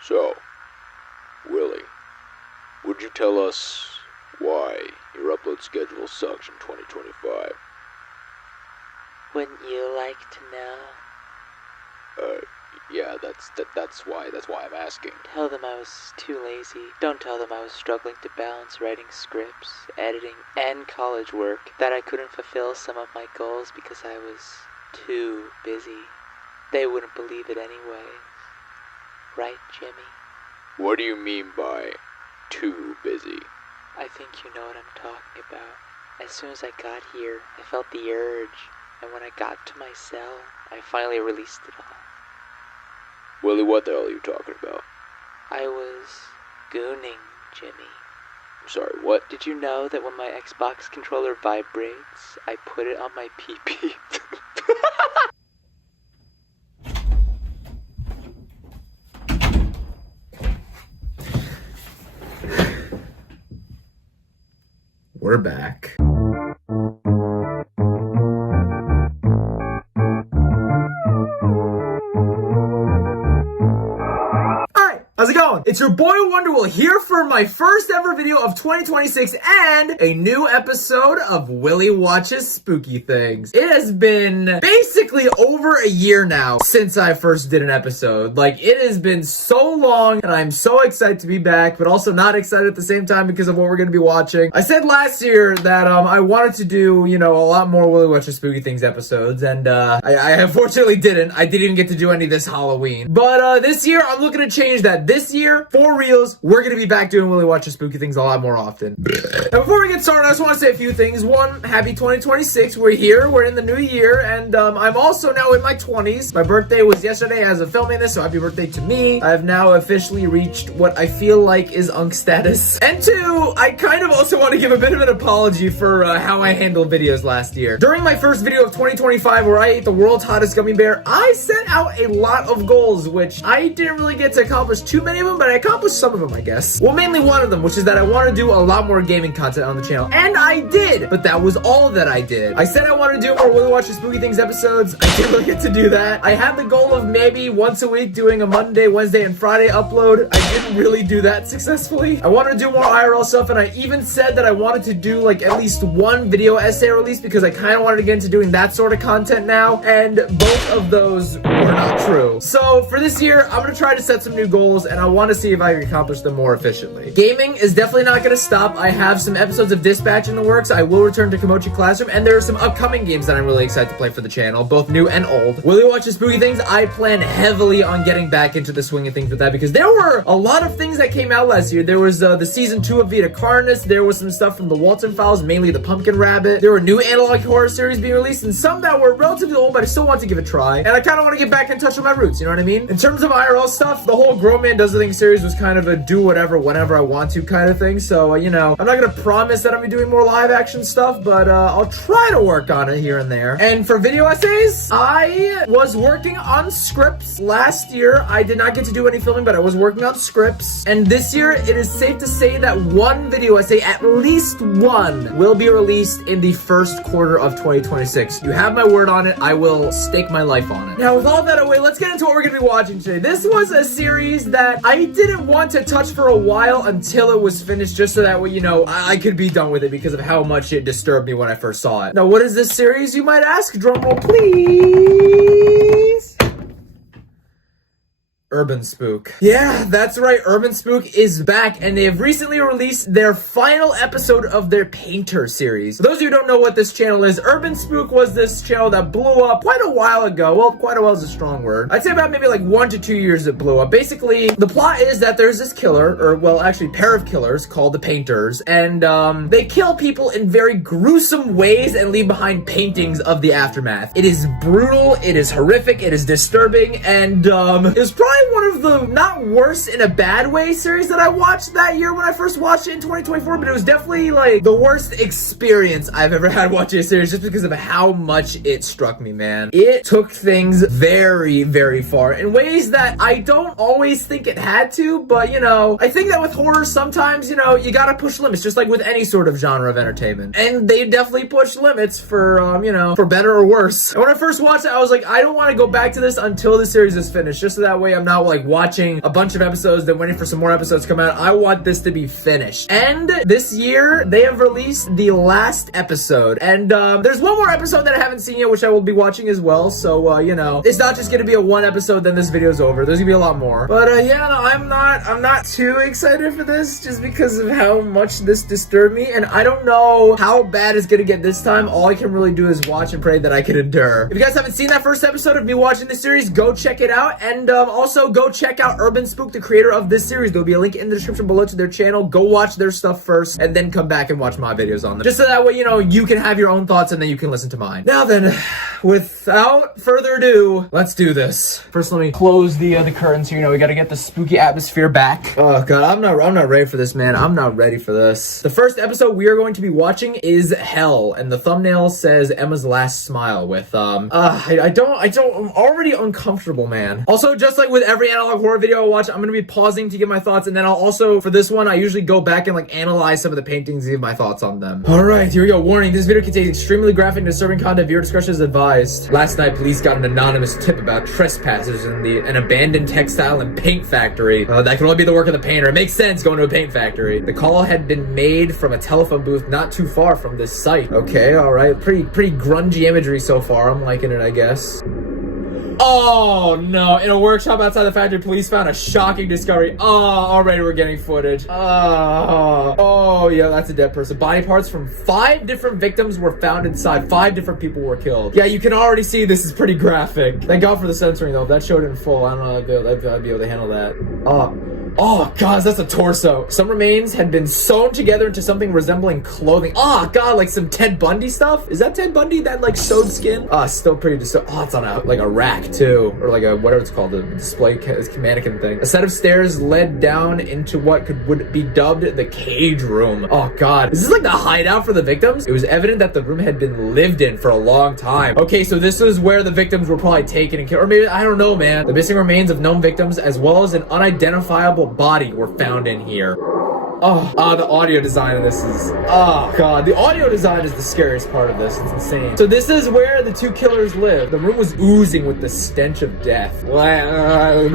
So, Willie, would you tell us why your upload schedule sucks in 2025? Wouldn't you like to know? Yeah, that's why I'm asking. Tell them I was too lazy. Don't tell them I was struggling to balance writing scripts, editing, and college work, that I couldn't fulfill some of my goals because I was too busy. They wouldn't believe it anyway. Right, Jimmy? What do you mean by too busy? I think you know what I'm talking about. As soon as I got here, I felt the urge, and when I got to my cell, I finally released it all. Willie, what the hell are you talking about? I was gooning, Jimmy. I'm sorry, what? Did you know that when my Xbox controller vibrates, I put it on my PP? We're back. How's it going? It's your boy Wonderwall here for my first ever video of 2026 and a new episode of Willy Watches Spooky Things. It has been basically over a year now since I first did an episode. Like, it has been so long and I'm so excited to be back, but also not excited at the same time because of what we're going to be watching. I said last year that I wanted to do, a lot more Willy Watches Spooky Things episodes, and I unfortunately didn't. I didn't even get to do any this Halloween. But this year, I'm looking to change that. This year, for reals, we're going to be back doing Willy Watches Spooky Things a lot more often. Now, before we get started, I just want to say a few things. One, happy 2026. We're here. We're in the new year, and I'm also now in my 20s. My birthday was yesterday as of filming this, so happy birthday to me. I've now officially reached what I feel like is Unk status. And two, I kind of also want to give a bit of an apology for how I handled videos last year. During my first video of 2025, where I ate the world's hottest gummy bear, I set out a lot of goals, which I didn't really get to accomplish too many of them, but I accomplished some of them, I guess. Well, mainly one of them, which is that I want to do a lot more gaming content on the channel. And I did! But that was all that I did. I said I wanted to do more Willy Watches Spooky Things episodes. I didn't really get to do that. I had the goal of maybe once a week doing a Monday, Wednesday, and Friday upload. I didn't really do that successfully. I wanted to do more IRL stuff, and I even said that I wanted to do like at least one video essay release because I kind of wanted to get into doing that sort of content now, and both of those were not true. So for this year, I'm going to try to set some new goals, and I want to see if I can accomplish them more efficiently. Gaming is definitely not going to stop. I have some episodes of Dispatch in the works. I will return to Kimochi Classroom, and there are some upcoming games that I'm really excited to play for the channel, both new and old. Willy Watches Spooky Things, I plan heavily on getting back into the swing of things with that because there were a lot of things that came out last year. There was the season 2 of Vita Carnus. There was some stuff from the Walton Files, mainly the Pumpkin Rabbit. There were new analog horror series being released, and some that were relatively old, but I still want to give it a try. And I kind of want to get back in touch with my roots, you know what I mean? In terms of IRL stuff, the whole Grown Man Does the Thing series was kind of a do whatever whenever I want to kind of thing. So, I'm not going to promise that I'm going to be doing more live action stuff, but I'll try to work on it here and there. And for video essays, I was working on scripts last year. I did not get to do any filming, but I was working on scripts. And this year, it is safe to say that one video essay, at least one, will be released in the first quarter of 2026. You have my word on it. I will stake my life on it. Now, with all that away, let's get into what we're going to be watching today. This was a series that I didn't want to touch for a while until it was finished, just so that way, I could be done with it because of how much it disturbed me when I first saw it. Now, what is this series, you might ask? Drumroll, please. UrbanSPOOK. Yeah, that's right. UrbanSPOOK is back, and they have recently released their final episode of their Painter series. For those of you who don't know what this channel is, UrbanSPOOK was this channel that blew up quite a while ago. Well, quite a while is a strong word. I'd say about maybe like 1 to 2 years it blew up. Basically, the plot is that there's this killer, or well, actually pair of killers called the Painters, and they kill people in very gruesome ways and leave behind paintings of the aftermath. It is brutal, it is horrific, it is disturbing, and it was probably one of the not worst in a bad way series that I watched that year when I first watched it in 2024, but it was definitely like the worst experience I've ever had watching a series just because of how much it struck me, man. It took things very, very far in ways that I don't always think it had to, but I think that with horror sometimes, you gotta push limits, just like with any sort of genre of entertainment. And they definitely push limits for, for better or worse. And when I first watched it, I was like, I don't want to go back to this until the series is finished, just so that way I'm not like watching a bunch of episodes, then waiting for some more episodes to come out. I want this to be finished. And this year, they have released the last episode. And there's one more episode that I haven't seen yet, which I will be watching as well. So, you know, it's not just gonna be a one episode, then this video's over. There's gonna be a lot more. But yeah, no, I'm not too excited for this just because of how much this disturbed me. And I don't know how bad it's gonna get this time. All I can really do is watch and pray that I can endure. If you guys haven't seen that first episode of me watching this series, go check it out. And also go check out UrbanSPOOK, the creator of this series. There'll be a link in the description below to their channel. Go watch their stuff first and then come back and watch my videos on them. Just so that way, you know, you can have your own thoughts and then you can listen to mine. Now then, without further ado, let's do this. First, let me close the curtains here. You know, we gotta get the spooky atmosphere back. Oh god, I'm not ready for this, man. I'm not ready for this. The first episode we are going to be watching is Hell, and the thumbnail says Emma's Last Smile with I'm already uncomfortable, man. Also, just like with every analog horror video I watch, I'm gonna be pausing to give my thoughts, and then I'll also, for this one, I usually go back and like analyze some of the paintings and give my thoughts on them. Alright, here we go. Warning, this video contains extremely graphic and disturbing content. Viewer discretion is advised. Last night, police got an anonymous tip about trespassers in an abandoned textile and paint factory. That can only be the work of the painter. It makes sense going to a paint factory. The call had been made from a telephone booth not too far from this site. Okay, alright. Pretty grungy imagery so far. I'm liking it, I guess. Oh no, in a workshop outside the factory, police found a shocking discovery. Oh, already we're getting footage. Oh yeah, that's a dead person. Body parts from 5 different victims were found inside. 5 different people were killed. Yeah, you can already see this is pretty graphic. Thank God for the censoring though. If that showed it in full, I don't know if I'd be able to handle that. Oh god, that's a torso. Some remains had been sewn together into something resembling clothing. Oh god, like some Ted Bundy stuff? Is that Ted Bundy, that like sewed skin? Still pretty disturbing. Oh, it's on a rack too, or like a whatever it's called, a display mannequin thing. A set of stairs led down into what would be dubbed the cage room. Oh god, is this like the hideout for the victims? It was evident that the room had been lived in for a long time. Okay, so this is where the victims were probably taken and killed, or maybe, I don't know, man. The missing remains of known victims as well as an unidentifiable body were found in here. The audio design of this is, oh god, the audio design is the scariest part of this. It's insane. So this is where the 2 killers live. The room was oozing with the stench of death. I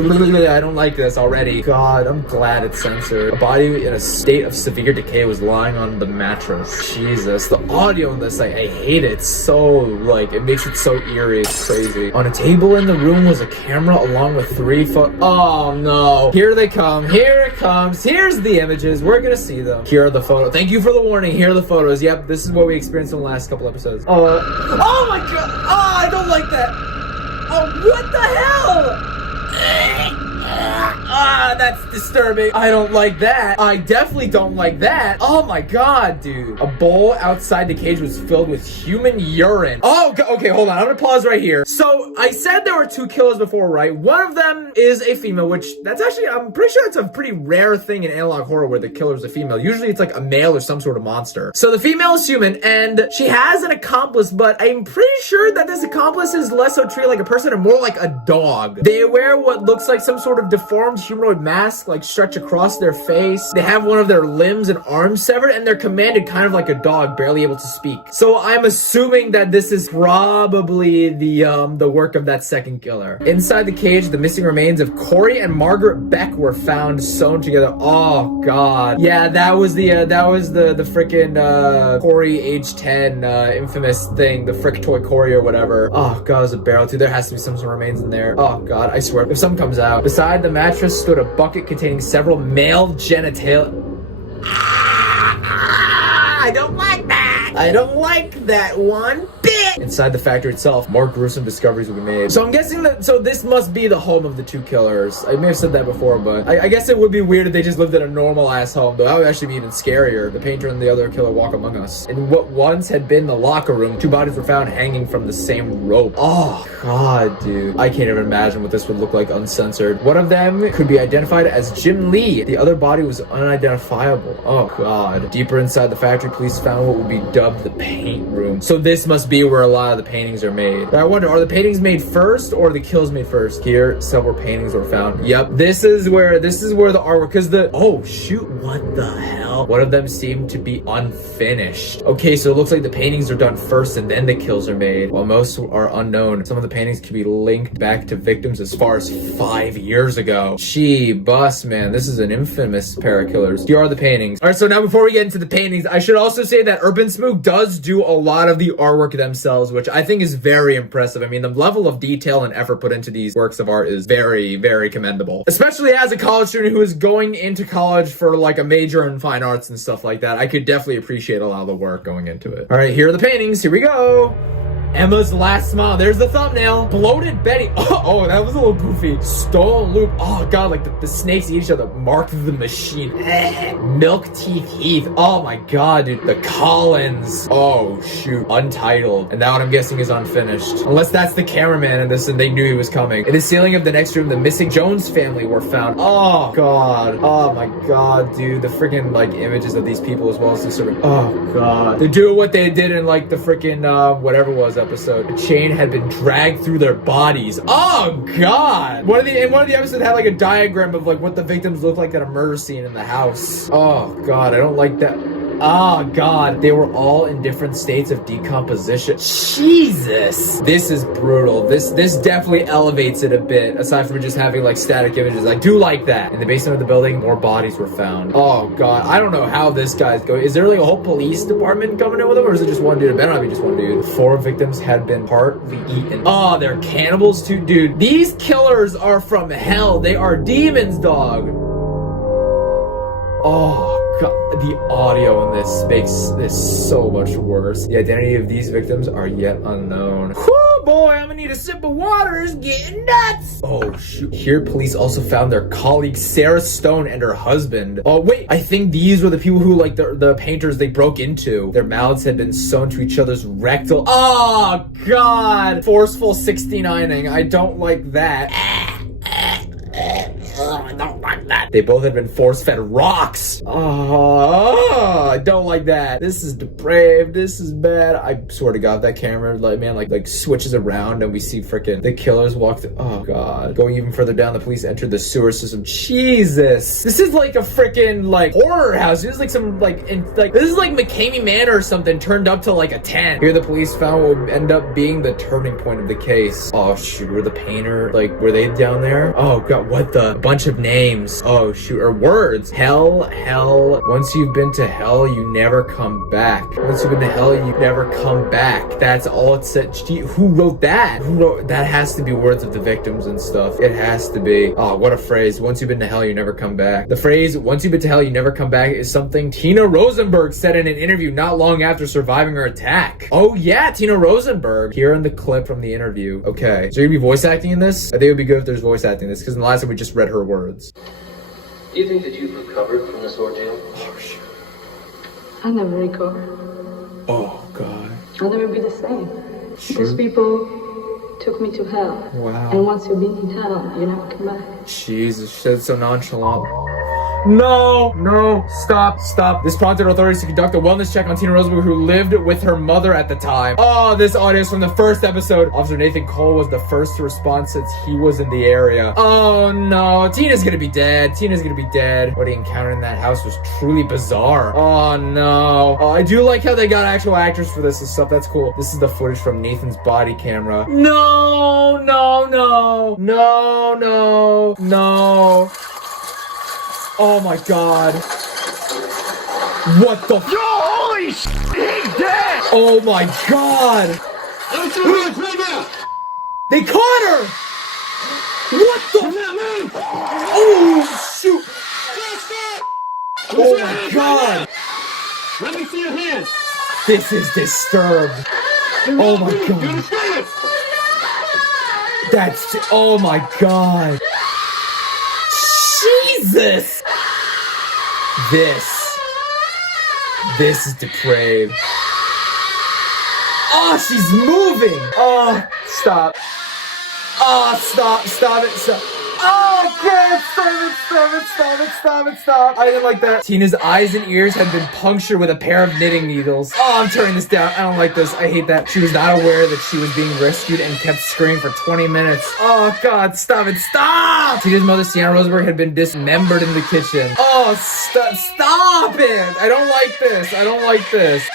don't like this already. God, I'm glad it's censored. A body in a state of severe decay was lying on the mattress. Jesus, the audio in this, I hate it. It's so, like, it makes it so eerie. It's crazy. On a table in the room was a camera along with 3 oh no. Here they come. Here it comes. Here's the images. We're gonna see them. Here are the photos. Thank you for the warning. Here are the photos. Yep, this is what we experienced in the last couple episodes. Oh my god! Oh, I don't like that! Oh, what the hell? That's disturbing. I don't like that. I definitely don't like that. Oh my god, dude. A bowl outside the cage was filled with human urine. Oh, okay, hold on. I'm gonna pause right here. So, I said there were 2 killers before, right? One of them is a female, which that's actually, I'm pretty sure it's a pretty rare thing in analog horror where the killer is a female. Usually it's like a male or some sort of monster. So the female is human, and she has an accomplice, but I'm pretty sure that this accomplice is less so treated like a person and more like a dog. They wear what looks like some sort of deformed humanoid mask, like stretch across their face. They have one of their limbs and arms severed, and they're commanded kind of like a dog, barely able to speak. So I'm assuming that this is probably the work of that second killer. Inside the cage, the missing remains of Corey and Margaret Beck were found sewn together. Oh god. Yeah, that was the frickin' Corey age 10 infamous thing, the frick toy Corey or whatever. Oh god, there's a barrel too. There has to be some remains in there. Oh god, I swear. If something comes out. Beside the mattress stood a bucket containing several male genitalia. I don't like that. I don't like that one bit. Inside the factory itself, more gruesome discoveries will be made. So I'm guessing that, so this must be the home of the 2 killers. I may have said that before, but I guess it would be weird if they just lived in a normal ass home, though that would actually be even scarier. The painter and the other killer walk among us. In what once had been the locker room, 2 bodies were found hanging from the same rope. Oh god, dude. I can't even imagine what this would look like uncensored. One of them could be identified as Jim Lee. The other body was unidentifiable. Oh god. Deeper inside the factory, police found what would be dubbed the paint room. So this must be where where a lot of the paintings are made. But I wonder, are the paintings made first or the kills made first? Here, several paintings were found. Yep, this is where the artwork, because oh shoot, what the hell? One of them seemed to be unfinished. Okay, so it looks like the paintings are done first and then the kills are made. While most are unknown, some of the paintings can be linked back to victims as far as 5 years ago. Gee, bus, man, this is an infamous pair of killers. Here are the paintings. All right, so now before we get into the paintings, I should also say that UrbanSPOOK does do a lot of the artwork themselves, which I think is very impressive. I mean, the level of detail and effort put into these works of art is very, very commendable. Especially as a college student who is going into college for like a major in fine arts and stuff like that, I could definitely appreciate a lot of the work going into it. All right, here are the paintings. Here we go. Emma's last smile. There's the thumbnail. Bloated Betty. Oh, that was a little goofy. Stolen Loop. Oh god, like the snakes eat each other. Mark the Machine. Milk Teeth Heath. Oh my god, dude. The Collins. Oh shoot. Untitled. And that one I'm guessing is unfinished. Unless that's the cameraman in this and they knew he was coming. In the ceiling of the next room, the missing Jones family were found. Oh god. Oh my god, dude. The freaking like images of these people as well as the sort of. Oh god. They do what they did in like the freaking whatever it was episode. A chain had been dragged through their bodies. Oh god. One of the episodes had like a diagram of like what the victims looked like at a murder scene in the house. Oh god, I don't like that. Oh god, they were all in different states of decomposition. Jesus, this is brutal. This definitely elevates it a bit, aside from just having like static images. I do like that. In the basement of the building, more bodies were found. Oh god, I don't know how this guy's going. Is there like a whole police department coming in with him, or is it just one dude? It better not be just one dude. 4 victims had been partly eaten. Oh, they're cannibals too, dude. These killers are from hell. They are demons, dog. Oh god, the audio in this makes this so much worse. The identity of these victims are yet unknown. Whoo, boy, I'm gonna need a sip of water. It's getting nuts. Oh shoot. Here, police also found their colleague Sarah Stone and her husband. Oh wait, I think these were the people who like the painters they broke into. Their mouths had been sewn to each other's rectal. Oh god, forceful 69ing. I don't like that. I don't like that. They both had been force-fed rocks. Oh, I don't like that. This is depraved. This is bad. I swear to God, that camera, like switches around and we see freaking the killers walk through. Oh god. Going even further down, the police entered the sewer system. Jesus. This is like a freaking like horror house. This is like some this is like McCamey Manor or something turned up to like a 10. Here, the police found what would end up being the turning point of the case. Oh shoot, were the painter were they down there? Oh god, what the bunch of names. Oh shoot, or words. Hell. Once you've been to hell, you never come back. Once you've been to hell, you never come back. That's all it said. Gee, who wrote that? That has to be words of the victims and stuff. It has to be. Oh, what a phrase. Once you've been to hell, you never come back. The phrase, once you've been to hell, you never come back is something Tina Rosenberg said in an interview not long after surviving her attack. Oh yeah, Tina Rosenberg. Here in the clip from the interview. Okay. So you're gonna be voice acting in this? I think it would be good if there's voice acting in this, because in the last time we just read her words. Do you think that you've recovered from this ordeal? Oh shit. I'll never recover. Oh god. I'll never be the same. Shoot. These people took me to hell. Wow. And once you've been in hell, you never come back. Jesus, that's so nonchalant. No, stop. This prompted authorities to conduct a wellness check on Tina Rosenberg, who lived with her mother at the time. Oh, this audio is from the first episode. Officer Nathan Cole was the first to respond since he was in the area. Oh no, Tina's gonna be dead. What he encountered in that house was truly bizarre. Oh no. Oh, I do like how they got actual actors for this and stuff. That's cool. This is the footage from Nathan's body camera. No. Oh my god. What the f- Holy shit, he's dead! Oh my god! They caught her! What the Oh shoot! Oh my god! Let me see your hands! This is disturbed. Oh my god. Oh my god. Jesus! This is depraved. Oh, she's moving! Oh, stop. Oh, stop it. Oh, Chris! Stop. I didn't like that. Tina's eyes and ears had been punctured with a pair of knitting needles. Oh, I'm turning this down. I don't like this. I hate that. She was not aware that she was being rescued and kept screaming for 20 minutes. Oh, God, stop it. Stop! Tina's mother, Sienna Rosenberg, had been dismembered in the kitchen. Oh, stop it. I don't like this.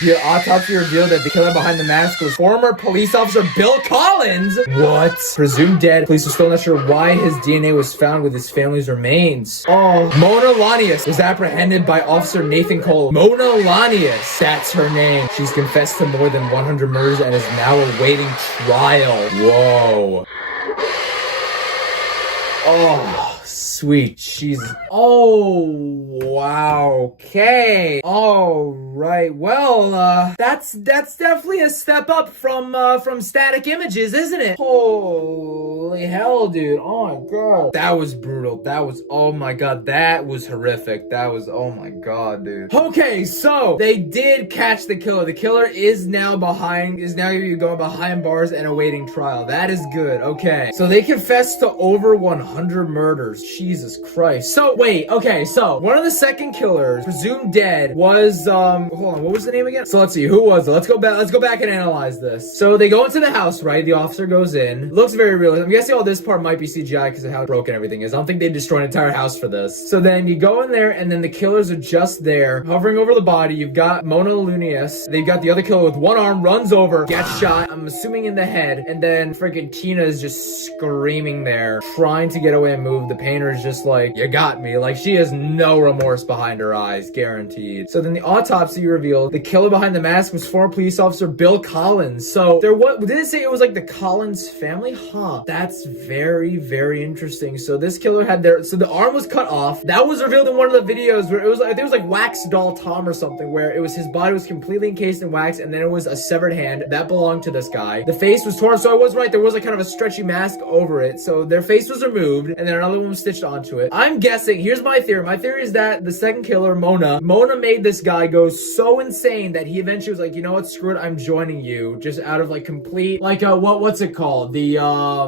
The autopsy revealed that the killer behind the mask was former police officer Bill Collins. What? Presumed dead. Police are still not sure why his DNA was found with his family's remains. Oh, Mona Lanius was apprehended by Officer Nathan Cole. Mona Lanius, that's her name. She's confessed to more than 100 murders and is now awaiting trial. Whoa. Oh, sweet Jesus. Oh, wow. Okay. All right. Well, that's definitely a step up from static images, isn't it? Holy hell, dude. Oh my God. That was brutal. Oh my God. That was horrific. Oh my God, dude. Okay, so they did catch the killer. The killer is now going behind bars and awaiting trial. That is good. Okay. So they confessed to over 100 murders. Jesus Christ. So wait, okay, so one of the second killers, presumed dead, was hold on, what was the name again? So let's see, who was it? Let's go back and analyze this. So they go into the house, right? The officer goes in. Looks very real. I'm guessing all this part might be CGI because of how broken everything is. I don't think they destroyed an entire house for this. So then you go in there and then the killers are just there, hovering over the body. You've got Mona Lanius. They've got the other killer with one arm, runs over, gets shot, I'm assuming in the head, and then freaking Tina is just screaming there, trying to get away and move. The painter is just like, you got me. Like, she has no remorse behind her eyes, guaranteed. So then the autopsy revealed the killer behind the mask was former police officer Bill Collins. So did it say it was like the Collins family? Huh. That's very, very interesting. So this killer had so the arm was cut off. That was revealed in one of the videos where I think it was like Wax Doll Tom or something, where it was his body was completely encased in wax and then it was a severed hand that belonged to this guy. The face was torn, so I was right. There was like kind of a stretchy mask over it. So their face was removed and then another one was stitched onto it. I'm guessing, here's my theory. My theory is that the second killer, Mona made this guy go so insane that he eventually was like, you know what, screw it, I'm joining you. Just out of like complete, like, what's it called? The,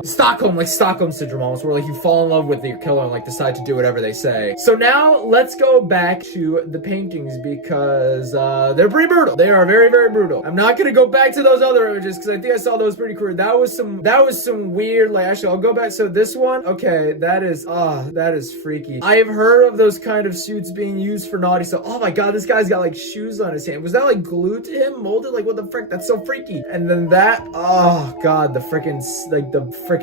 Stockholm syndrome almost, where like you fall in love with your killer and like decide to do whatever they say. So now let's go back to the paintings because, they're pretty brutal. They are very, very brutal. I'm not gonna go back to those other images because I think I saw those pretty crude. That was some weird, like, actually, I'll go back. So this one, okay, that is freaky. I have heard of those kind of suits being used for naughty stuff. Oh my God, this guy's got like shoes on his hand. Was that like glued to him, molded? Like, what the frick? That's so freaky. And then that, oh God,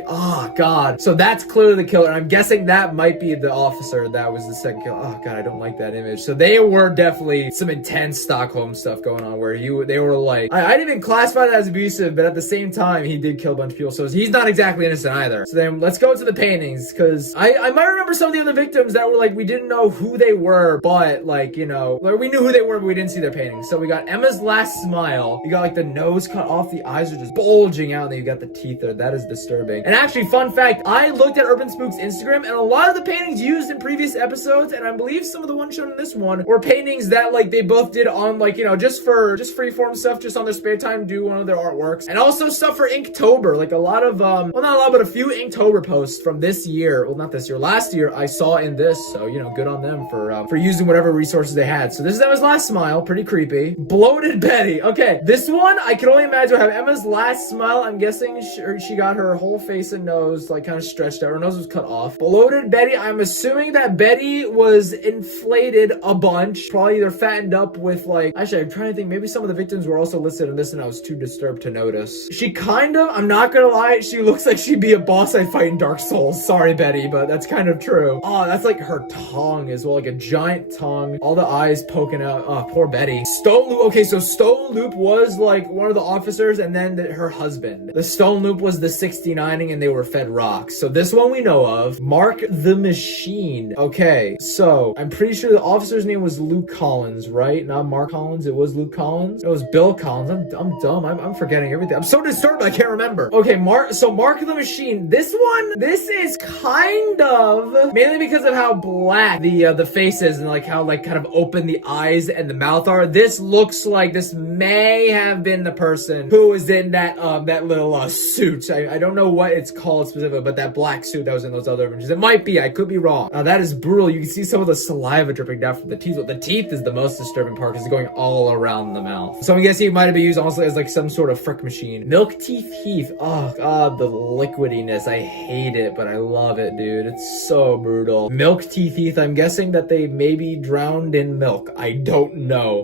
oh God. So that's clearly the killer. I'm guessing that might be the officer that was the second killer. Oh God, I don't like that image. So they were definitely some intense Stockholm stuff going on where they were like, I didn't even classify that as abusive, but at the same time, he did kill a bunch of people. So he's not exactly innocent either. So then let's go to the paintings because I might remember some of the other victims that were like, we didn't know who they were, but like, you know, like we knew who they were, but we didn't see their paintings. So we got Emma's last smile. You got like the nose cut off, the eyes are just bulging out, and then you got the teeth there. That is disturbing. And actually, fun fact, I looked at Urban Spook's Instagram, and a lot of the paintings used in previous episodes, and I believe some of the ones shown in this one were paintings that like they both did on like, you know, just freeform stuff, just on their spare time, do one of their artworks, and also stuff for Inktober. Like a lot of well, not a lot, but a few Inktober posts from this year. Well, not this year, last year I saw in this. So, you know, good on them for using whatever resources they had. So this is Emma's last smile. Pretty creepy. Bloated Betty. Okay, this one I can only imagine have Emma's last smile. I'm guessing she got her whole face and nose like kind of stretched out. Her nose was cut off. Bloated Betty. I'm assuming that Betty was inflated a bunch. Probably either fattened up with like, actually I'm trying to think, maybe some of the victims were also listed in this and I was too disturbed to notice. She kind of, I'm not gonna lie, she looks like she'd be a boss I'd fight in Dark Souls. Sorry, Betty, but that's kind of true. Oh, that's like her tongue as well, like a giant tongue. All the eyes poking out. Oh, poor Betty. Stone Loop. Okay, so Stone Loop was like one of the officers and then her husband. The Stone Loop was the 69ing and they were fed rocks. So this one we know of. Mark the Machine. Okay, so I'm pretty sure the officer's name was Luke Collins, right? Not Mark Collins. It was Luke Collins. It was Bill Collins. I'm dumb. I'm forgetting everything. I'm so disturbed I can't remember. Okay, Mark the Machine. This one, this is kind kind of. Mainly because of how black the face is and like how like kind of open the eyes and the mouth are. This looks like this may have been the person who was in that little suit. I don't know what it's called specifically, but that black suit that was in those other images. It might be. I could be wrong. That is brutal. You can see some of the saliva dripping down from the teeth. But the teeth is the most disturbing part because it's going all around the mouth. So I'm guessing it might have been used honestly as like some sort of frick machine. Milk teeth Heath. Oh god, the liquidiness. I hate it, but I love it, dude. It's so brutal. Milk teeth Heath. I'm guessing that they maybe drowned in milk. I don't know.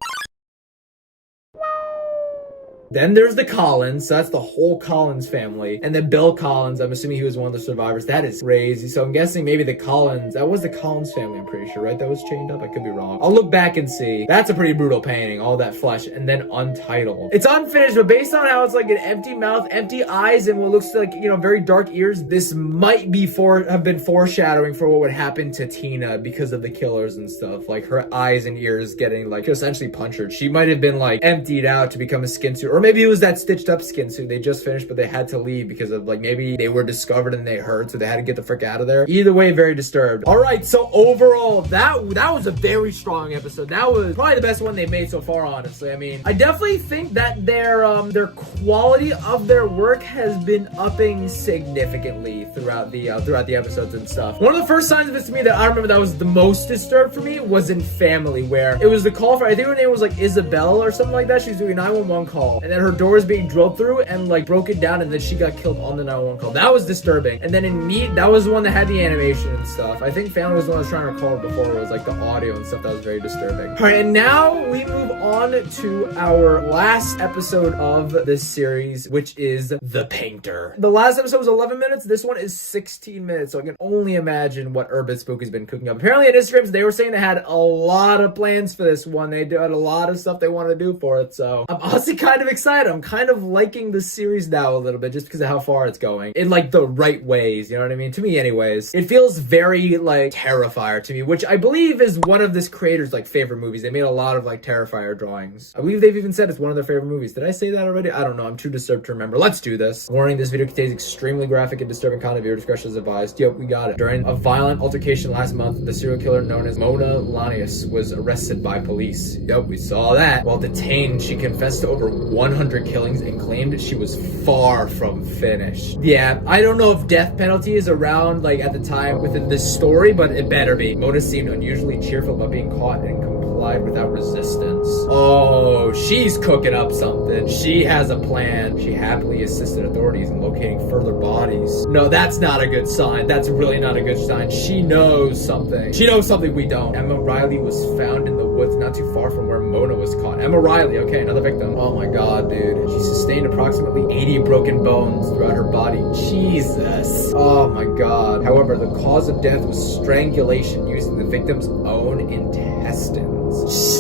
Then there's the Collins, so that's the whole Collins family. And then Bill Collins, I'm assuming he was one of the survivors. That is crazy. So I'm guessing maybe the Collins, that was the Collins family, I'm pretty sure, right? That was chained up? I could be wrong. I'll look back and see. That's a pretty brutal painting, all that flesh. And then Untitled. It's unfinished, but based on how it's like an empty mouth, empty eyes, and what looks like, you know, very dark ears, this might be have been foreshadowing for what would happen to Tina because of the killers and stuff. Like her eyes and ears getting like essentially punctured. She might have been like emptied out to become a skin suit. Or maybe it was that stitched up skin suit they just finished, but they had to leave because of like maybe they were discovered and they heard, so they had to get the frick out of there. Either way, very disturbed. All right, so overall, that was a very strong episode. That was probably the best one they've made so far, honestly. I mean, I definitely think that their quality of their work has been upping significantly throughout the episodes and stuff. One of the first signs of this to me that I remember that was the most disturbed for me was in Family, where it was the call for, I think her name was like Isabel or something like that. She was doing a 911 call, and then her door was being drilled through and like broken down, and then she got killed on the 911 call. That was disturbing. And then in Meat, that was the one that had the animation and stuff. I think Family was the one I was trying to record before. It was like the audio and stuff that was very disturbing. All right, and now we move on to our last episode of this series, which is The Painter. The last episode was 11 minutes. This one is 16 minutes, so I can only imagine what Urban Spook has been cooking up. Apparently on Instagram, they were saying they had a lot of plans for this one. They had a lot of stuff they wanted to do for it, so I'm honestly kind of excited. I'm kind of liking the series now a little bit just because of how far it's going in like the right ways, you know what I mean? To me anyways. It feels very like Terrifier to me, which I believe is one of this creator's like favorite movies. They made a lot of like Terrifier drawings. I believe they've even said it's one of their favorite movies. Did I say that already? I don't know. I'm too disturbed to remember. Let's do this. Warning, this video contains extremely graphic and disturbing content. Viewer discretion is advised. Yep, we got it. During a violent altercation last month, the serial killer known as Mona Lanius was arrested by police. Yep, we saw that. While detained, she confessed to over 100 killings and claimed she was far from finished. Yeah, I don't know if death penalty is around like at the time within this story, but it better be. Mona seemed unusually cheerful about being caught and complied without resistance. Oh, she's cooking up something. She has a plan. She happily assisted authorities in locating further bodies. No, that's not a good sign. That's really not a good sign. She knows something. She knows something we don't. Emma Riley was found in the woods not too far from where Mona was caught. Emma Riley, okay, another victim. Oh my god, dude. She sustained approximately 80 broken bones throughout her body. Jesus. Oh my god. However, the cause of death was strangulation using the victim's own intestines.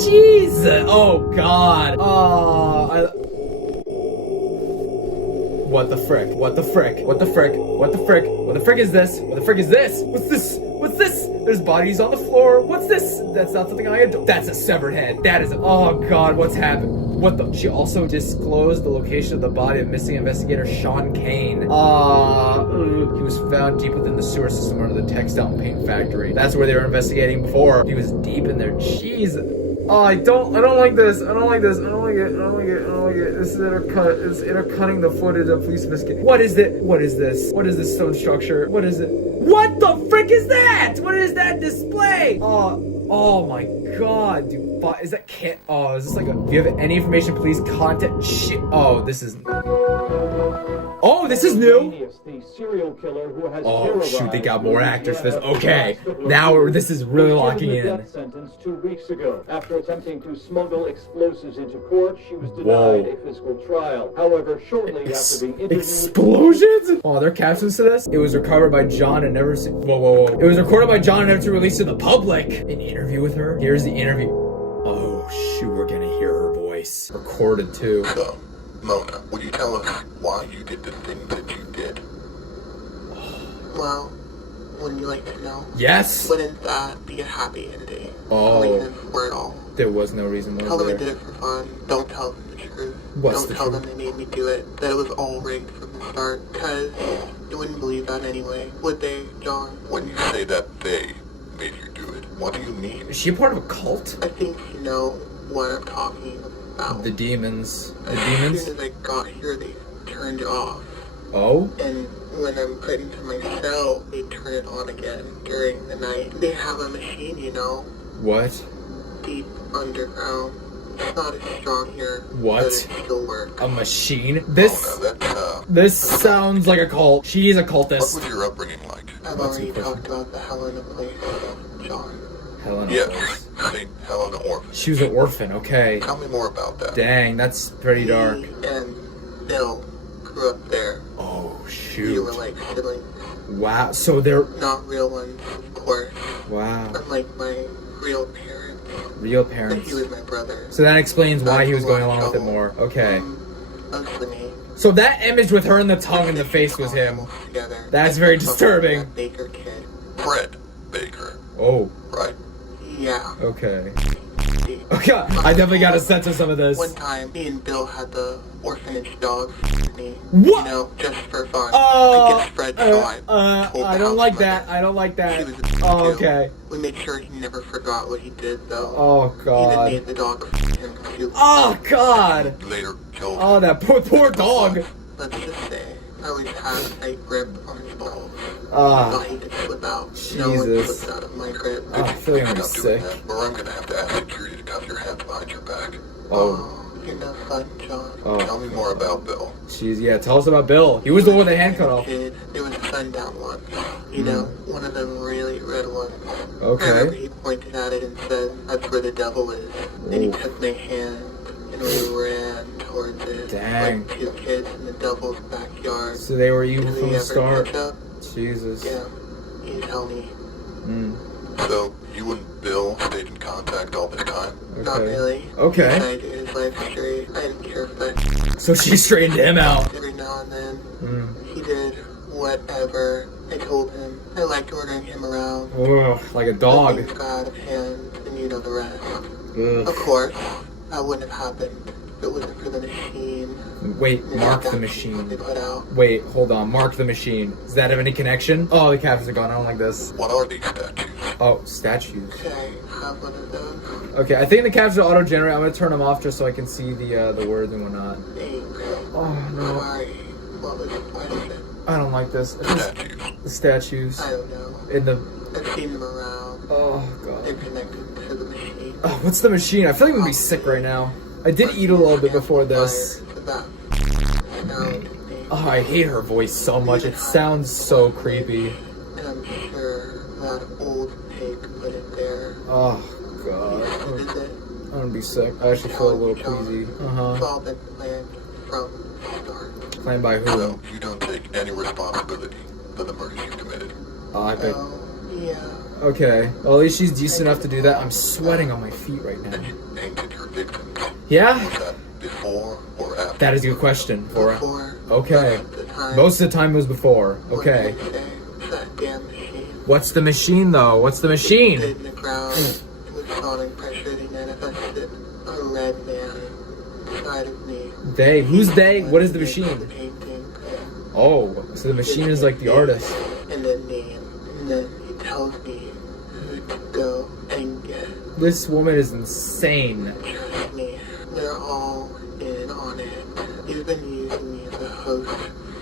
Jesus. Oh god. What the frick? What the frick? What the frick? What the frick? What the frick is this? What the frick is this? What's this? What's this? There's bodies on the floor. What's this? That's not something I adore. That's a severed head. That is oh god, what's happened? What the? She also disclosed the location of the body of missing investigator Sean Kane. He was found deep within the sewer system under the textile and paint factory. That's where they were investigating before. He was deep in there. Jesus. Oh, I don't like this. I don't like this. I don't like it. I don't like it. I don't like it. This is intercut. It's intercutting the footage of police investigation. What is it? What is this? What is this stone structure? What is it? What the frick is that? What is that display? Oh my god, dude. Is that is this like a, if you have any information, please contact shit. Oh, this is new. The serial killer who has oh shoot, they got more actors for this. Okay, now this is really locking in. Death sentence 2 weeks ago. After attempting to smuggle explosives into court, she was denied a physical trial. However, shortly after being interviewed... Explosions? Oh, there are captions to this? It was recovered by John and never seen... Whoa. It was recorded by John and never to release to the public. An interview with her? Here's the interview. Oh shoot, we're gonna hear her voice. Recorded too. So, Mona, would you tell us why you did the things that you did? Well, wouldn't you like to know? Yes! Wouldn't that be a happy ending? Oh. The reason for it all. There was no reason. Tell them I did it for fun. Don't tell them the truth. Don't tell them they made me do it. That it was all rigged from the start. Cause you wouldn't believe that anyway. Would they, John? When you say say that they made you do it. What do you mean? Is she a part of a cult? I think you know what I'm talking about. The demons. The As demons? soon as I got here, they turned it off. Oh? And when I'm put into my cell, they turn it on again during the night. They have a machine, you know, What? deep underground. It's not as strong here, What? but it still works. A machine? Oh, This now that's, this sounds like a cult. She's a what cultist. was your upbringing like? I've What's already the question? talked about the Helena place, John. Helena. Yes, St. Helena Orphan. She was an orphan, okay. Tell me more about that. Dang, that's pretty dark. Me and Bill grew up there. Oh, We were shoot. like siblings. Wow, so they're... Not real ones, of course. Wow. Unlike my real parents. Real But parents. he was my brother. So that explains why he was going along with it more. Okay. Ugly. So that image with her in the tongue and the face was him. That's very disturbing. That Baker kid. Fred Baker, Oh, right? Yeah. okay. Okay, I definitely got a sense of some of this. One time, me and Bill had the orphanage dog me. What? You know, just for fun. Oh, Against Fred, so I told I the don't house like mother. that. I don't like She that. was a big Oh, deal. okay. We made sure he never forgot what he did, though. Oh, Even God. made the dog him too. Oh, God. Later killed. Oh, that poor dog. Let's just say, I always had a tight grip on his balls. Ah. Thought he could slip out. No one Jesus. slipped out of my grip. Oh, I feel like I'm gonna be Stop doing sick. that, or I'm gonna have to ask security to cuff your hands behind your back. Oh, You're no fun, John. oh. Tell me more about Bill. Jeez, yeah, tell us about Bill. He was the one with the hand cut off. Kid, there was a sundown one. You know, one of them really red ones. I remember Okay. he pointed at it and said, "That's where the devil is." Then he Ooh. took my hand and we ran towards it. Dang. Like two kids in the devil's backyard. So they were evil Did from we the ever start. catch up? Jesus. Yeah. You tell me. Mm. So, you and Bill stayed in contact all this time? Not Okay. really. Okay. He tried to get his life straight. I didn't care for that. So she straightened him out. Every now and then, Mm. he did whatever I told him. I liked ordering him around. Ugh, like a dog. Things got out of hand, and you know the rest. Of Ugh. course, that wouldn't have happened if it wasn't for the machine. Wait, and mark the that machine. they put out. Wait, hold on. Mark the machine. Does that have any connection? Oh, the captions are gone. I don't like this. What are these statues? Oh, statues. Okay, have one of those. Okay, I think the captions are auto-generate. I'm gonna turn them off just so I can see the words and whatnot. Thanks. Oh no, Sorry. What was the point of it? I don't like this. It's just Statues. the statues I don't know. in the. I've seen them around. Oh They're god. connected to the machine. Oh, what's the machine? I feel like I'm gonna be sick right now. I did eat a little bit before this. Oh, I hate her voice so much. It sounds so creepy. And I'm sure that old pig put it there. Oh god. Is it? I'm gonna be sick. I actually feel a little queasy. It's Uh-huh. all been planned from the start. Playing by who? So, you don't take any responsibility for the murders you committed? I bet. Oh, yeah. Okay. Well, at least she's decent enough to do that. I'm sweating on my feet right now. And you painted your victims. Yeah? Was that before or after? That is a good question. Before. Okay. The time. Most of the time it was before. What Okay. did they say? That damn machine. What's the machine though? What's the machine? In the ground. With sonic pressure, they manifested a red man inside of me. They? Who's they? What is the The machine? painting. Oh, so the machine is like the artist. And then name. And then he tells me who to go and get. This woman is insane. Trust me, they're all in on it. You've been using me as a host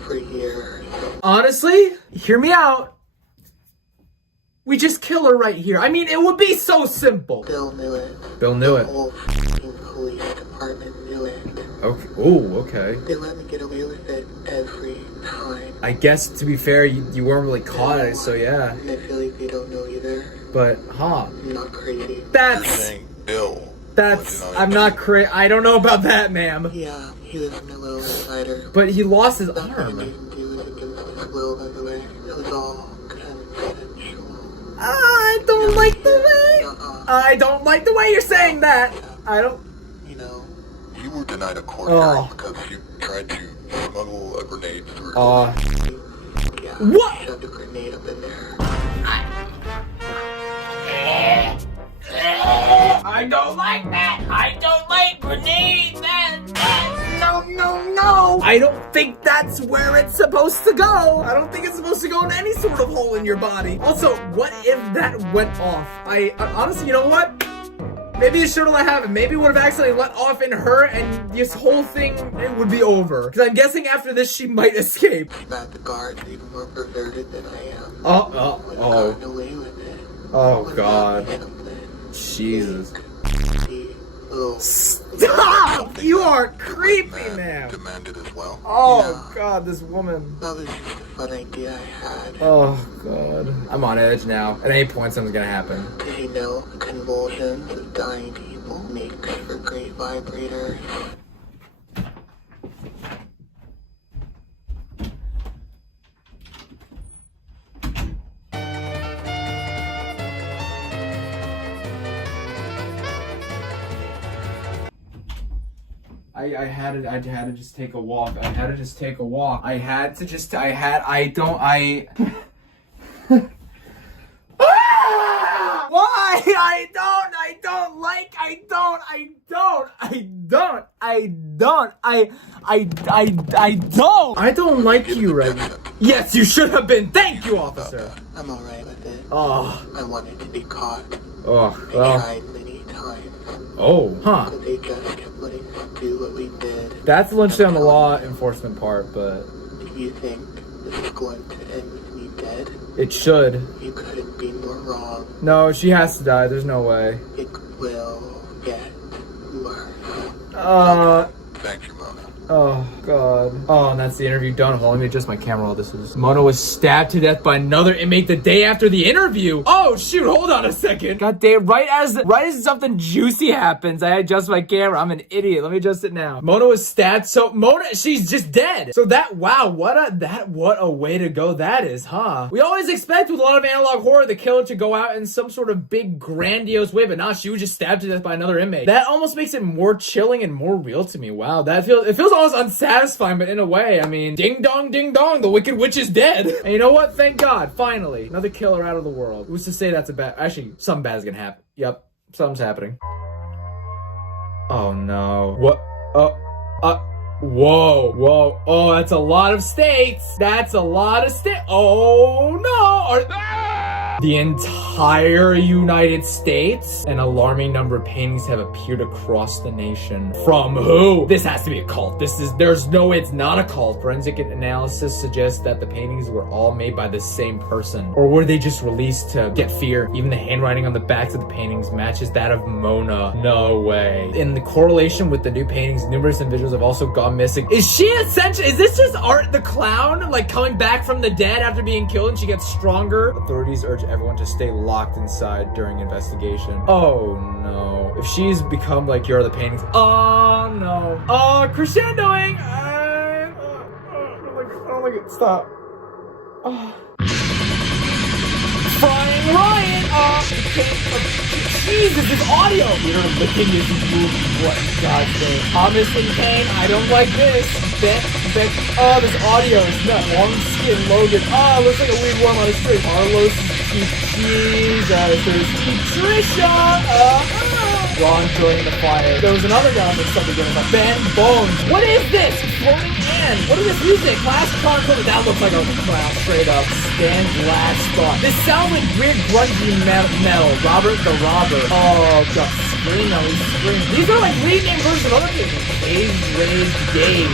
for years. Honestly, hear me out. We just kill her right here. I mean, it would be so simple. Bill knew it. Bill knew The it. whole f***ing police department knew it. Okay. Oh, okay. They let me get away with it every time. I guess to be fair, you weren't really caught at it, so yeah. And I feel like they don't know either. But, huh? I'm not crazy. You're That's saying Bill. I'm not I don't know about that, ma'am. Yeah, he was a little insider. But he lost his Nothing I arm. didn't do was against his will, by the way. It was all consensual. I don't like the way. I don't like the way you're saying that. I don't. You know, You were denied a court Oh. hearing because you tried to smuggle a grenade through. yeah. What? Shoved a grenade up in there. I don't like that. I don't like grenades. No. I don't think that's where it's supposed to go. I don't think it's supposed to go in any sort of hole in your body. Also, what if that went off? I honestly, you know what? Maybe it shouldn't let happen. Maybe it would have accidentally let off in her and this whole thing, it would be over. Because I'm guessing after this, she might escape. That the guard's even more perverted than I am. Oh. Gotten away with it. Oh, God. Jesus. Stop! You are creepy, man. Demanded as well. Oh, God, this woman. That was just a fun idea I had. Oh, God. I'm on edge now. At any point, something's gonna happen. Did you know convulsions of dying people make for great vibrators? I had to just take a walk. I had to just take a walk. I Why? I don't like you right now. Yes, you should have been. Thank you, officer. I'm alright with it. Oh. I wanted to be caught. Oh, I well. tried many times. Oh, huh. But they just kept letting us do what we did. That's the Lynch down the law enforcement part, but Do you think this is going to end with me dead? it should. You couldn't be more wrong. No, she has to die. There's no way. It will get worse. Thank you, Mona. Oh, God. Oh, and that's the interview done. Hold on, let me adjust my camera while this is. Mona was stabbed to death by another inmate the day after the interview. Oh, shoot, hold on a second. God damn, right as something juicy happens, I adjust my camera. I'm an idiot. Let me adjust it now. Mona was stabbed, so Mona, she's just dead. So that, wow, what a way to go that is, huh? We always expect with a lot of analog horror, the killer to go out in some sort of big, grandiose way, but nah, she was just stabbed to death by another inmate. That almost makes it more chilling and more real to me. Wow, it feels almost unsatisfying, but in a way, I mean, ding dong, the Wicked Witch is dead. And you know what? Thank God, finally, another killer out of the world. Who's to say that's a bad? Actually, something bad's gonna happen. Yep, something's happening. Oh no! What? Whoa! Oh, that's a lot of states. Oh no! The entire United States? An alarming number of paintings have appeared across the nation. From who? This has to be a cult. There's no way it's not a cult. Forensic analysis suggests that the paintings were all made by the same person. Or were they just released to get fear? Even the handwriting on the backs of the paintings matches that of Mona. No way. In the correlation with the new paintings, numerous individuals have also gone missing. Is this just Art the Clown? Like coming back from the dead after being killed and she gets stronger? Authorities urge everyone to stay locked inside during investigation. Oh no. If she's become like You're the Paintings. Oh no. Oh, crescendoing! I don't like it. Stop. Oh. Frying Ryan! Jesus, this audio! You're licking his movie. What in God's name? Thomas in pain. I don't like this. Oh, this audio is not long skin Logan. Oh, looks like a weird worm on his street. Carlos, Jesus, there's Trisha. Ron joining the fire. There was another guy that started doing that. Ben Bones. What is this? Floating man. What is this music? Class console. That looks like a class straight up. Stan's last thought. This sounds like weird grungy metal. Robert the Robber. Oh, God. Scream. These are like lead name versions of other people. Dave.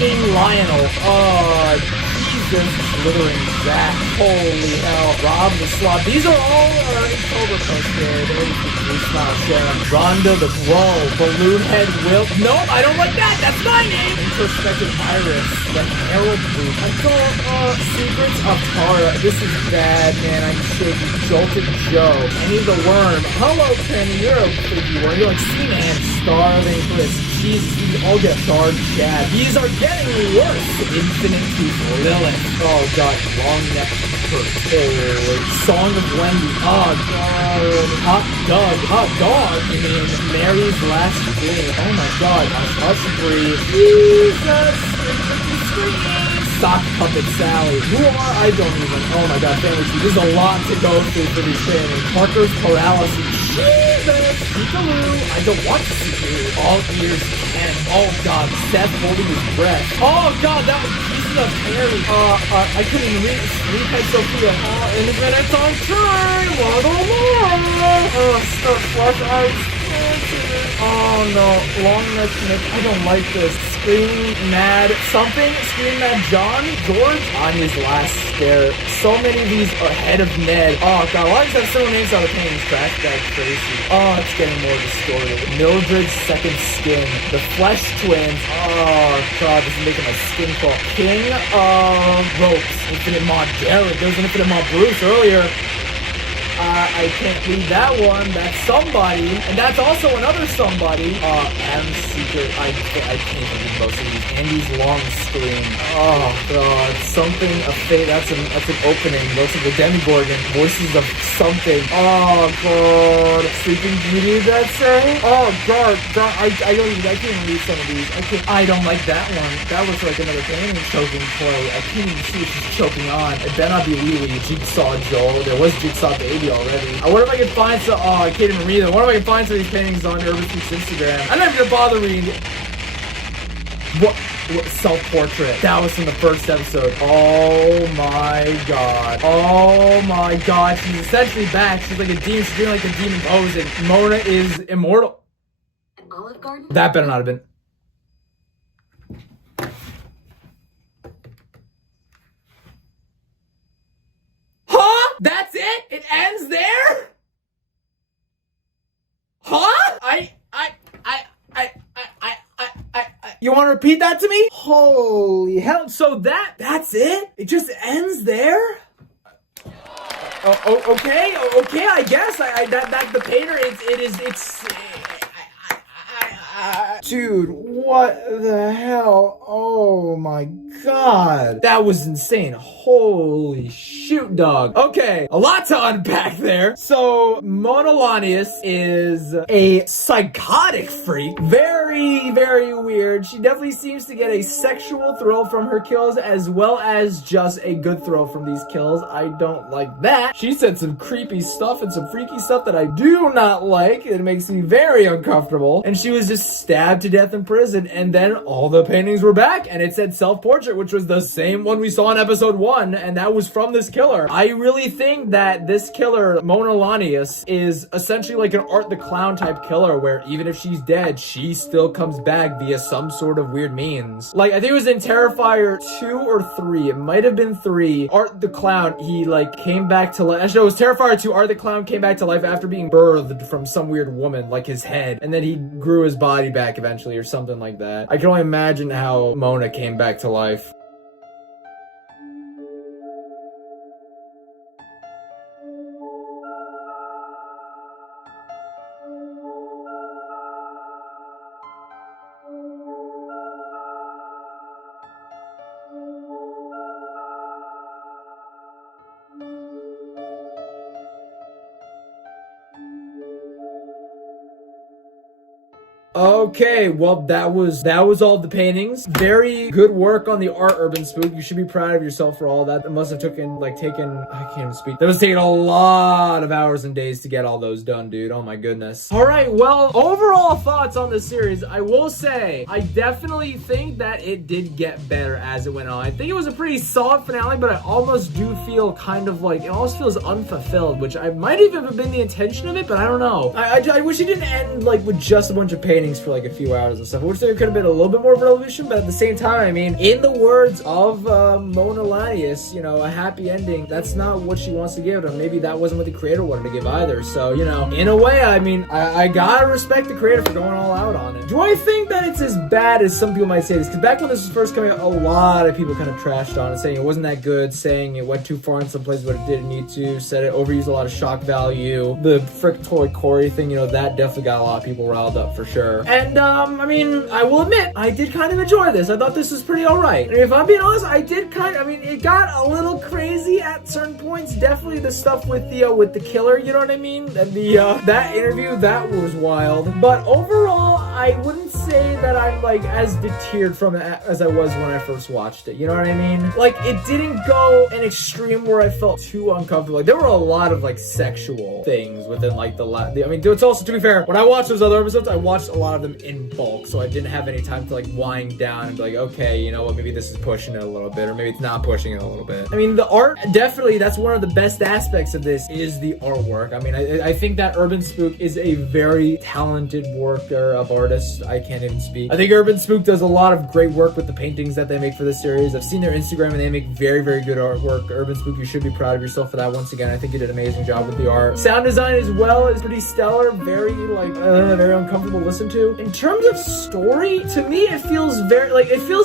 King Lionel. Oh, Jesus. Glittering Zach. Holy hell. Rob the Slob. These are all October posted. Rhonda the Bro. Balloon Head Will. Nope, I don't like that. That's my name. Introspective Iris. The Herald Group. Secrets of Tara. This is bad, man. I'm shaking. Jolted Joe. Penny the Worm. Hello, Penny. You're a freaky worm. You're like Seaman. Starving Chris. Jesus, these all get dark bad. These are getting worse. Infinite Tooth. Lilith. Oh, God. Long neck. Song of Wendy. Oh, God. Hot dog. You mean Mary's Last Dream. Oh, my God. Hush Breathe. Jesus. Sock Puppet Sally. Who are I don't even. Oh, my God. Family Tree. There's a lot to go through for these families. Parker's Paralysis. Jesus. Peekaloo. I don't want to see you. All ears and oh god, Seth holding his breath. Oh god, that was pieces of hair. I couldn't even read. Read Sophia. In the minutes on time. What a more. Flush eyes. Oh no, long neck Nick. I don't like this. Scream Mad something. Scream Mad John. George. Anya's last stare. So many of these are ahead of Ned. Oh god, a lot of these have similar names on the paintings. Trash bag crazy. Oh, it's getting more distorted. Mildred's second skin. The Flesh Twins. Oh god, this is making my skin crawl. King of Ropes. Infinite Mod Derek. There was an Infinite Mod Bruce earlier. I can't read that one. That's somebody. And that's also another somebody. Adam's Secret. I can't even read most of these. Andy's long scream. Oh god. Something, a fate. That's an opening. Most of the Demigorgon. Voices of something. Oh god. Sleeping Beauty, that's saying? Oh god. I can't even read some of these. I don't like that one. That looks like another painting choking Chloe. I can't even see what she's choking on. It better not be Lily. Jigsaw Joel. There was Jigsaw Baby already. I wonder if I can find some. Oh, I can't even read them. I wonder if I can find some of these paintings on UrbanSPOOK's Instagram. I'm not even gonna bother reading it. What self-portrait? That was from the first episode. Oh my god. Oh my god. She's essentially back. She's like a demon. She's doing like a demon pose, and Mona is immortal. Olive Garden? That better not have been. Huh? That's it? It ends there? Huh? You want to repeat that to me? Holy hell. So that's it? It just ends there? Okay, I guess. That the painter, dude, what the hell? Oh my god. That was insane. Holy shoot, dog. Okay, a lot to unpack there. So, Mona Lanius is a psychotic freak. Very, very weird. She definitely seems to get a sexual thrill from her kills as well as just a good thrill from these kills. I don't like that. She said some creepy stuff and some freaky stuff that I do not like. It makes me very uncomfortable. And she was just stabbed to death in prison, and then all the paintings were back, and it said self-portrait, which was the same one we saw in episode 1, and that was from this killer. I really think that this killer, Mona Lanius, is essentially like an Art the Clown type killer, where even if she's dead, she still comes back via some sort of weird means. Like, I think it was in Terrifier 2 or 3, it might have been 3, Art the Clown, he like came back to life. Actually, it was Terrifier 2, Art the Clown came back to life after being birthed from some weird woman, like his head, and then he grew his body back eventually or something like that. I can only imagine how Mona came back to life. Okay, well, that was all the paintings. Very good work on the art, UrbanSPOOK. You should be proud of yourself for all that. It must have taken, I can't even speak. That was taking a lot of hours and days to get all those done, dude. Oh my goodness. All right, well, overall thoughts on this series. I will say, I definitely think that it did get better as it went on. I think it was a pretty solid finale, but I almost do feel kind of like, it almost feels unfulfilled, which I might even have been the intention of it, but I don't know. I wish it didn't end like with just a bunch of paintings for like a few hours and stuff. I wish there could have been a little bit more resolution, but at the same time, I mean, in the words of Mona Lanius, you know, a happy ending, that's not what she wants to give, and maybe that wasn't what the creator wanted to give either. So, you know, in a way, I mean, I gotta respect the creator for going all out on it. Do I think that it's as bad as some people might say this? Because back when this was first coming out, a lot of people kind of trashed on it, saying it wasn't that good, saying it went too far in some places but it didn't need to, said it overused a lot of shock value. The frick toy Corey thing, you know, that definitely got a lot of people riled up for sure. sure. And, I mean, I will admit, I did kind of enjoy this. I thought this was pretty alright. And if I'm being honest, I did it got a little crazy at certain points. Definitely the stuff with the killer, you know what I mean? And that interview, that was wild. But overall, I wouldn't say that I'm, like, as deterred from it as I was when I first watched it, you know what I mean? Like, it didn't go an extreme where I felt too uncomfortable. Like, there were a lot of, like, sexual things within, like, I mean, it's also, to be fair, when I watched those other episodes, I watched a lot of them in bulk, so I didn't have any time to, like, wind down and be like, okay, you know what, maybe this is pushing it a little bit, or maybe it's not pushing it a little bit. I mean, the art, definitely, that's one of the best aspects of this, is the artwork. I mean, I think that UrbanSPOOK is a very talented worker of artists. I can't even speak. I think UrbanSPOOK does a lot of great work with the paintings that they make for this series. I've seen their Instagram and they make very, very good artwork. UrbanSPOOK, you should be proud of yourself for that. Once again, I think you did an amazing job with the art. Sound design as well is pretty stellar. Very, like, very uncomfortable to listen to. In terms of story, to me, it feels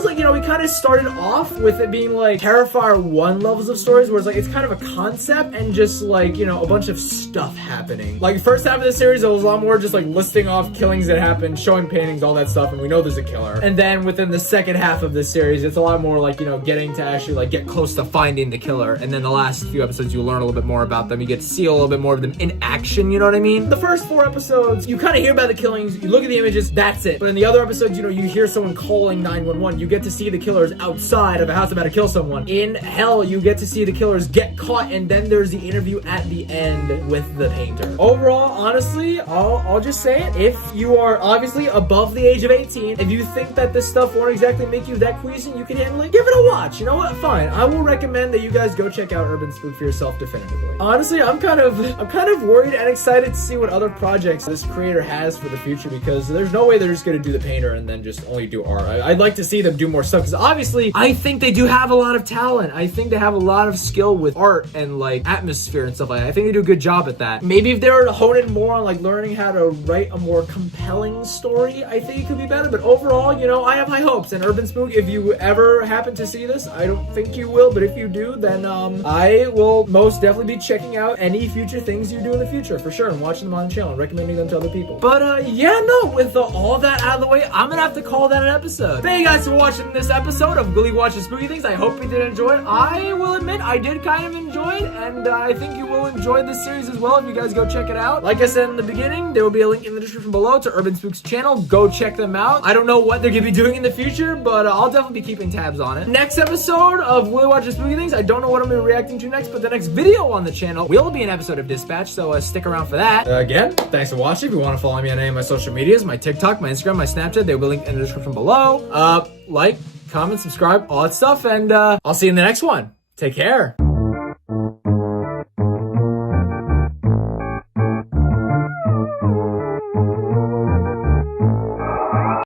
like, you know, we kind of started off with it being like Terrifier 1 levels of stories, where it's like, it's kind of a concept and just, like, you know, a bunch of stuff happening. Like, first half of the series, it was a lot more just, like, listing off killings that happened, showing paintings, all that stuff, and we know there's a killer. And then within the second half of the series, it's a lot more, like, you know, getting to actually, like, get close to finding the killer. And then the last few episodes, you learn a little bit more about them. You get to see a little bit more of them in action, you know what I mean? The first 4 episodes, you kind of hear about the killings, you look at the images, that's it. But in the other episodes, you know, you hear someone calling 911. You get to see the killers outside of a house about to kill someone. In Hell, you get to see the killers get caught, and then there's the interview at the end with the painter. Overall, honestly, I'll just say it. If you are obviously above the age of 18, if you think that this stuff won't exactly make you that queasy and you can handle it, give it a watch. You know what? Fine. I will recommend that you guys go check out UrbanSPOOK for yourself definitively. Honestly, I'm kind of worried and excited to see what other projects this creator has for the future, because there's no way they're just gonna do the painter and then just only do art. I'd like to see them do more stuff, because obviously I think they do have a lot of talent. I think they have a lot of skill with art and, like, atmosphere and stuff like that. I think they do a good job at that. Maybe if they were to hone in more on, like, learning how to write a more compelling story, I think it could be better. But overall, you know, I have high hopes. And UrbanSPOOK, if you ever happen to see this, I don't think you will, but if you do, then I will most definitely be checking out any future things you do in the future, for sure, and watching them on the channel and recommending them to other people. But yeah, no, with all that out of the way, I'm gonna have to call that an episode. Thank you guys for watching this episode of Willy Watches Spooky Things. I hope you did enjoy it. I will admit, I did kind of enjoy it, and I think you will enjoy this series as well if you guys go check it out. Like I said in the beginning, there will be a link in the description below to UrbanSPOOK's channel. Go check them out. I don't know what they're gonna be doing in the future, but I'll definitely be keeping tabs on it. Next episode of Willy Watches Spooky Things, I don't know what I'm gonna be reacting to next, but the next video on the channel will be an episode of Dispatch, so stick around for that. Again, thanks for watching. If you want to follow me on any of my social medias, my TikTok, my Instagram, my Snapchat, they will be linked in the description below. Like, comment, subscribe, all that stuff, and I'll see you in the next one. Take care.